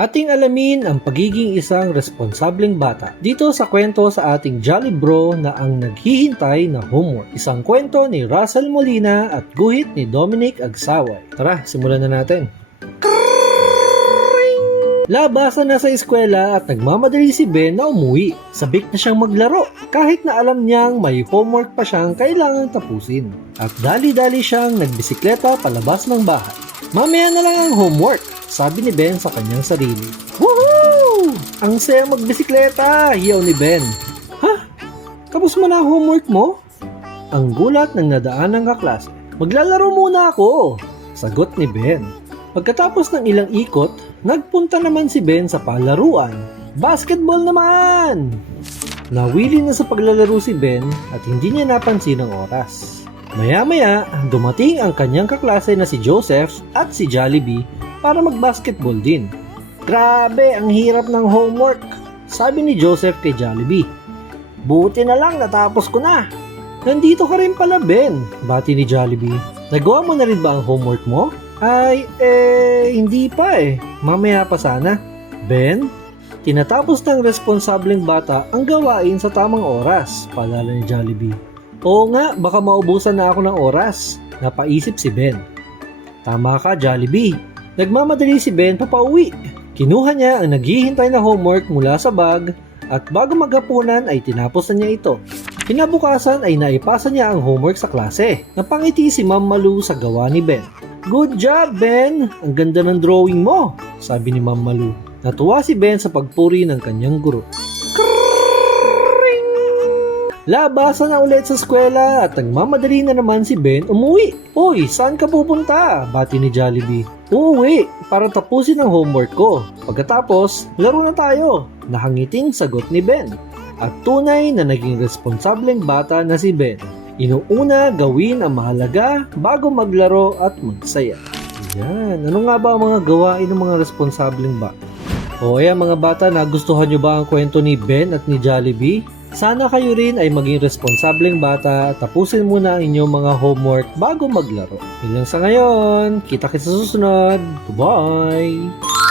Ating alamin ang pagiging isang responsableng bata dito sa kwento sa ating Jolly Bro na ang naghihintay na homework. Isang kwento ni Russell Molina at guhit ni Dominic Agsaway. Tara, simulan na natin. Labasan na sa eskwela at nagmamadali si Ben na umuwi. Sabik na siyang maglaro kahit na alam niyang may homework pa siyang kailangang tapusin. At dali-dali siyang nagbisikleta palabas ng bahay. Mamaya na lang ang homework, sabi ni Ben sa kanyang sarili. Woohoo! Ang saya magbisikleta, hiyaw ni Ben. Ha? Tapos mo na homework mo? Ang gulat ng nadaan ng kaklase. Maglalaro muna ako, sagot ni Ben. Pagkatapos ng ilang ikot, nagpunta naman si Ben sa palaruan. Basketball naman! Nawili na sa paglalaro si Ben at hindi niya napansin ang oras. Maya-maya, dumating ang kanyang kaklase na si Joseph at si Jollibee para mag-basketball din. Grabe, ang hirap ng homework, sabi ni Joseph kay Jollibee. Buti na lang natapos ko na. Nandito ka rin pala, Ben, bati ni Jollibee. Nagawa mo na rin ba ang homework mo? Ay, eh, hindi pa eh. Mamaya pa sana. Ben, tinatapos ng responsableng bata ang gawain sa tamang oras, paalala ni Jollibee. Oo nga, baka maubusan na ako ng oras, napaisip si Ben. Tama ka, Jollibee. Nagmamadali si Ben papauwi. Kinuha niya ang naghihintay na homework mula sa bag at bago maghapunan ay tinapos na niya ito. Kinabukasan ay naipasa niya ang homework sa klase. Napangiti si Ma'am Malu sa gawa ni Ben. Good job, Ben! Ang ganda ng drawing mo, sabi ni Ma'am Malu. Natuwa si Ben sa pagpuri ng kanyang guro. Labasan na ulit sa eskwela at nagmamadali na naman si Ben umuwi. Uy, saan ka pupunta? Bati ni Jollibee. Uuwi, para tapusin ang homework ko. Pagkatapos, laro na tayo. Nahangiting sagot ni Ben. At tunay na naging responsableng bata na si Ben. Inuuna gawin ang mahalaga bago maglaro at magsaya. Yan. Ano nga ba ang mga gawain ng mga responsableng bata? O ayan mga bata, nagustuhan nyo ba ang kwento ni Ben at ni Jollibee? Sana kayo rin ay maging responsableng bata at tapusin muna ang inyong mga homework bago maglaro. Yun lang sa ngayon. Kita kita sa susunod. Goodbye!